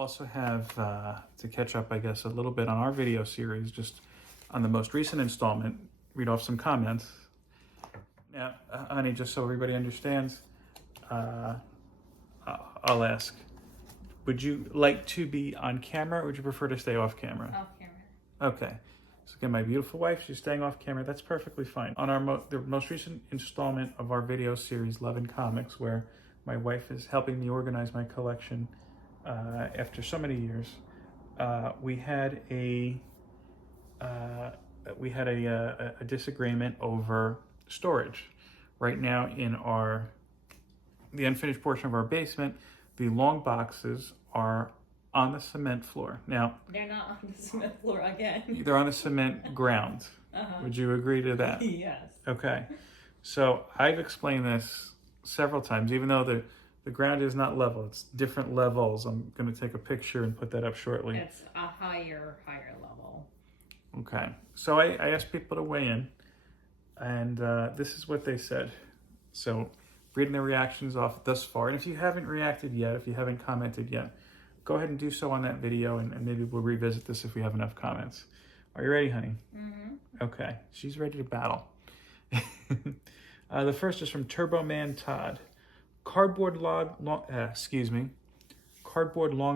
also have to catch up, I guess, a little bit on our video series, just on the most recent installment, read off some comments. Now, honey, just so everybody understands, I'll ask, would you like to be on camera or would you prefer to stay off camera? Off camera. Okay. So again, my beautiful wife, she's staying off camera. That's perfectly fine. On our the most recent installment of our video series, Love and Comics, where my wife is helping me organize my collection after so many years, we had a disagreement over storage. Right now in the unfinished portion of our basement, the long boxes are on the cement floor. Now, they're not on the cement floor again. They're on the cement ground. Would you agree to that? Yes. Okay. So I've explained this several times, even though the ground is not level. It's different levels. I'm going to take a picture and put that up shortly. It's a higher level. Okay. So I asked people to weigh in, and this is what they said. So reading the reactions off thus far. And if you haven't reacted yet, if you haven't commented yet, go ahead and do so on that video, and maybe we'll revisit this if we have enough comments. Are you ready, honey? Mm-hmm. Okay. She's ready to battle. The first is from Turbo Man Todd. Cardboard long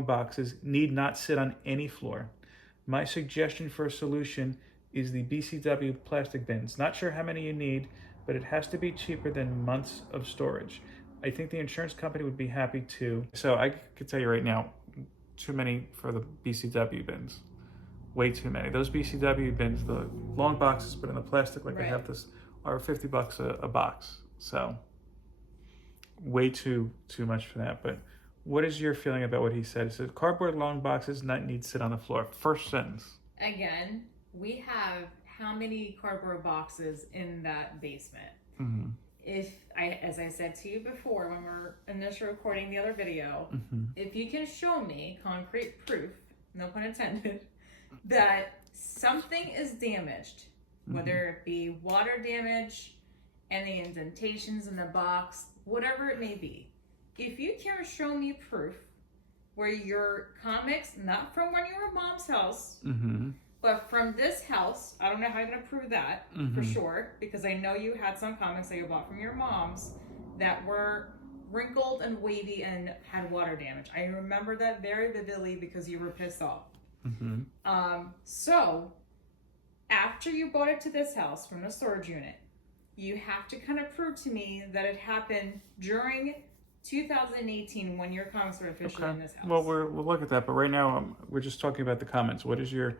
boxes need not sit on any floor. My suggestion for a solution is the BCW plastic bins. Not sure how many you need, but it has to be cheaper than months of storage. I think the insurance company would be happy to. So I could tell you right now, too many for the BCW bins. Way too many. Those BCW bins, the long boxes, but in the plastic like I have this, are $50 a box. So way too much for that. But what is your feeling about what he said? He said cardboard long boxes not need to sit on the floor. First sentence. Again, we have how many cardboard boxes in that basement? Mm-hmm. As I said to you before when we were initially recording the other video, if you can show me concrete proof, no pun intended, that something is damaged, whether it be water damage, any indentations in the box, whatever it may be, if you can show me proof where your comics, not from when you were at mom's house, but from this house, I don't know how you're going to prove that for sure, because I know you had some comics that you bought from your mom's that were wrinkled and wavy and had water damage. I remember that very vividly because you were pissed off. So after you bought it to this house from the storage unit, you have to kind of prove to me that it happened during 2018 when your comics were officially in this house. Well, we'll look at that, but right now we're just talking about the comments. What is your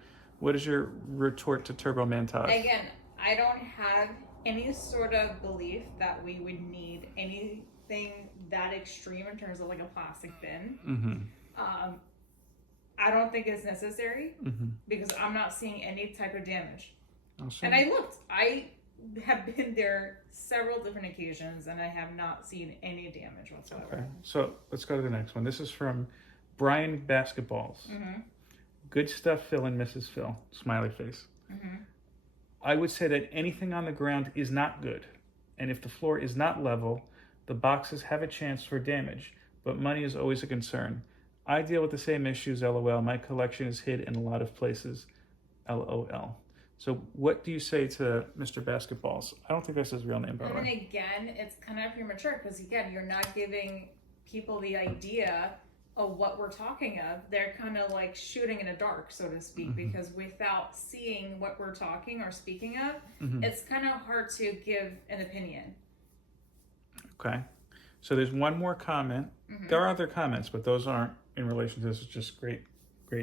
retort to Turbo Man Todd? Again, I don't have any sort of belief that we would need anything that extreme in terms of like a plastic bin. I don't think it's necessary because I'm not seeing any type of damage. And I looked. I have been there several different occasions and I have not seen any damage whatsoever. Okay, so let's go to the next one. This is from Brian Basketballs. Good stuff, Phil and Mrs. Phil. Smiley face. I would say that anything on the ground is not good. And if the floor is not level, the boxes have a chance for damage. But money is always a concern. I deal with the same issues, LOL. My collection is hid in a lot of places, LOL. So what do you say to Mr. Basketballs? I don't think that's his real name, by the way. And again, it's kind of premature because, again, you're not giving people the idea of what we're talking of. They're kind of like shooting in the dark, so to speak, because without seeing what we're talking or speaking of, it's kind of hard to give an opinion. Okay. So there's one more comment. There are other comments, but those aren't in relation to this. It's just great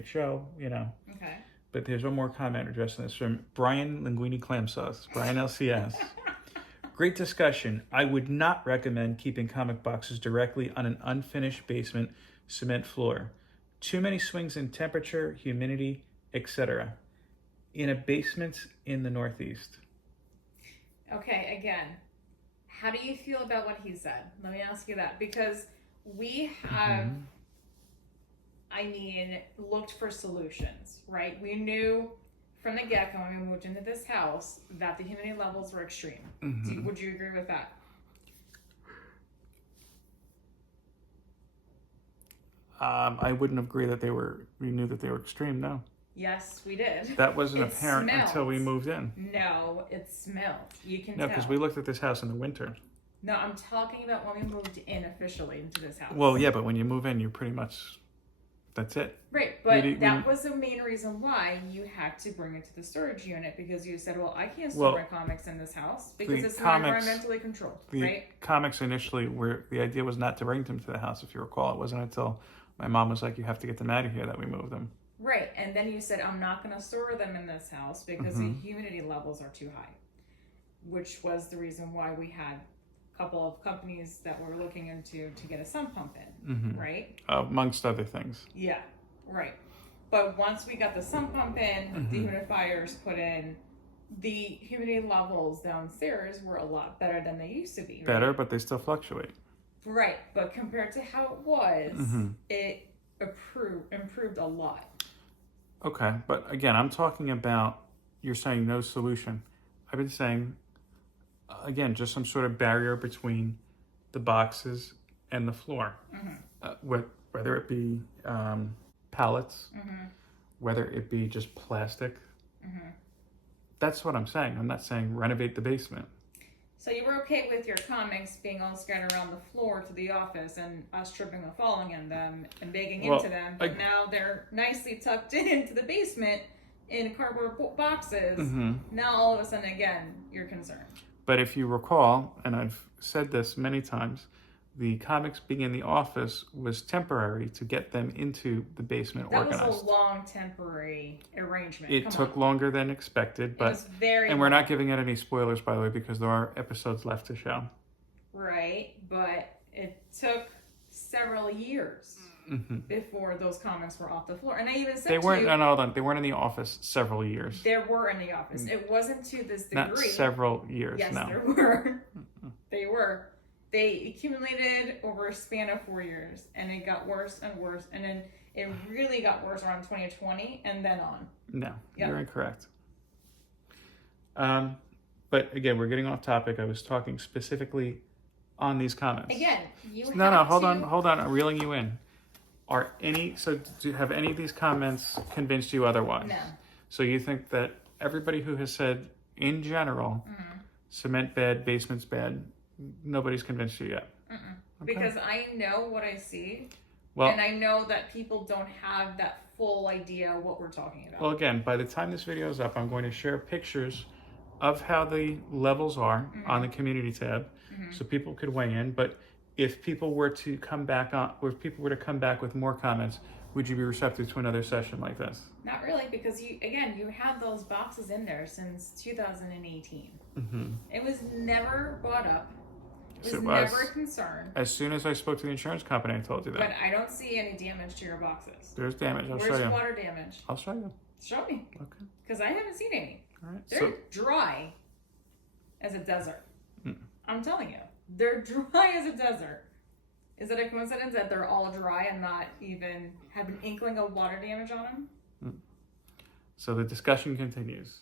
show, you know. Okay. But there's one more comment addressing this from Brian Linguini Clam Sauce, Brian LCS. Great discussion. I would not recommend keeping comic boxes directly on an unfinished basement cement floor. Too many swings in temperature, humidity, etc. In a basement in the Northeast. Okay, again, how do you feel about what he said? Let me ask you that, because we have, looked for solutions, right? We knew from the get-go when we moved into this house that the humidity levels were extreme. Would you agree with that? I wouldn't agree that we knew that they were extreme, no. Yes, we did. That wasn't It apparent until we smelled. moved in. No, it smelled. You can No, tell. because we looked at this house in the winter. No, I'm talking about when we moved in officially into this house. Well, yeah, but when you move in, you're pretty much, that's it. Right, but that was the main reason why you had to bring it to the storage unit, because you said, well, I can't store my comics in this house because it's not environmentally controlled, right? The comics initially the idea was not to bring them to the house, if you recall. It wasn't until my mom was like, you have to get them out of here, that we moved them. Right, and then you said, I'm not going to store them in this house because the humidity levels are too high, which was the reason why we had a couple of companies that were looking into to get a sump pump in, right? Amongst other things. Yeah, right. But once we got the sump pump in, dehumidifiers put in, the humidity levels downstairs were a lot better than they used to be. Right? Better, but they still fluctuate. Right, but compared to how it was, it improved a lot. Okay, but again, I'm talking about, you're saying no solution. I've been saying, again, just some sort of barrier between the boxes and the floor. Whether it be pallets, whether it be just plastic. That's what I'm saying. I'm not saying renovate the basement. So you were okay with your comics being all scattered around the floor to the office and us tripping and falling in them and baking into them, but now they're nicely tucked into the basement in cardboard boxes. Now all of a sudden, again, you're concerned. But if you recall, and I've said this many times, the comics being in the office was temporary to get them into the basement organized. That was a long temporary arrangement. It took longer than expected, but it was very and we're not giving it any spoilers, by the way, because there are episodes left to show. Right, but it took several years before those comics were off the floor. And I even said they weren't. No, hold on. They weren't in the office several years. They were in the office. It wasn't to this degree. Not several years. Yes, no. there were. They were. They accumulated over a span of 4 years, and it got worse and worse, and then it really got worse around 2020 and then on. No, you're incorrect. But again, we're getting off topic. I was talking specifically on these comments. Again, hold on. I'm reeling you in. Have any of these comments convinced you otherwise? No. So you think that everybody who has said, in general, cement bad, basement's bad, nobody's convinced you yet? Okay. Because I know what I see, and I know that people don't have that full idea what we're talking about. Well, again, by the time this video is up, I'm going to share pictures of how the levels are on the community tab, so people could weigh in. But if people were to come back with more comments, would you be receptive to another session like this? Not really, because you had those boxes in there since 2018. It was never brought up. It was never a concern. As soon as I spoke to the insurance company, I told you that. But I don't see any damage to your boxes. There's damage. I'll show you. Where's water damage? I'll show you. Show me. Okay. Because I haven't seen any. All right. They're dry as a desert. I'm telling you. They're dry as a desert. Is it a coincidence that they're all dry and not even have an inkling of water damage on them? So the discussion continues.